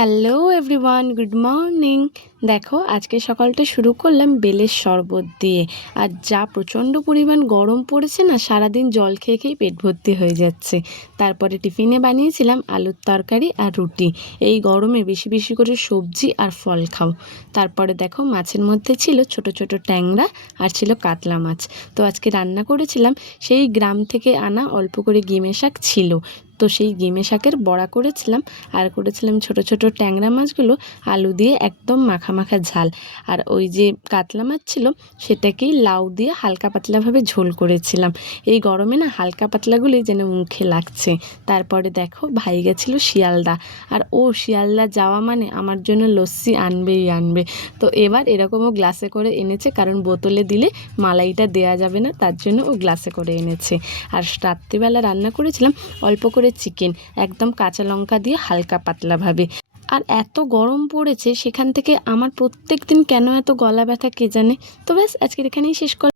Hello everyone, good morning. দেখো আজকে সকালটা শুরু করলাম বেলের শরবত দিয়ে। আর যা প্রচণ্ড পরিমাণ গরম পড়েছে না, সারাদিন জল খেয়ে খেয়েই পেট ভর্তি হয়ে যাচ্ছে। তারপরে টিফিনে বানিয়েছিলাম আলুর তরকারি আর রুটি। এই গরমে বেশি বেশি করে সবজি আর ফল খাও। তারপরে দেখো মাছের মধ্যে ছিল ছোট ছোট ট্যাংরা আর ছিল কাতলা মাছ। তো আজকে রান্না করেছিলাম সেই গ্রাম থেকে আনা অল্প করে গিমে শাক ছিল, তো সেই গিমে শাকের বড়া করেছিলাম। আর করেছিলাম ছোট ছোট ট্যাংরা মাছগুলো আলু দিয়ে একদম মাখা মাখা ঝাল। আর ওই যে কাতলা মাছ ছিল সেটাকেই লাউ দিয়ে হালকা পাতলাভাবে ঝোল করেছিলাম। এই গরমে না হালকা পাতলাগুলোই যেন মুখে লাগছে। তারপরে দেখো ভাই গেছিলো শিয়ালদা, আর ও শিয়ালদা যাওয়া মানে আমার জন্য লস্যি আনবেই আনবে। তো এবার এরকমও গ্লাসে করে এনেছে, কারণ বোতলে দিলে মালাইটা দেয়া যাবে না, তার জন্য ও গ্লাসে করে এনেছে। আর রাত্রিবেলা রান্না করেছিলাম অল্প করে চিকেন, একদম কাঁচা লঙ্কা দিয়ে হালকা পাতলাভাবে। আর এত গরম পড়েছে, সেখান থেকে আমার প্রত্যেক দিন কেন এত গলা ব্যথা কে জানে। তো ব্যাস আজকের এখানেই শেষ করলাম।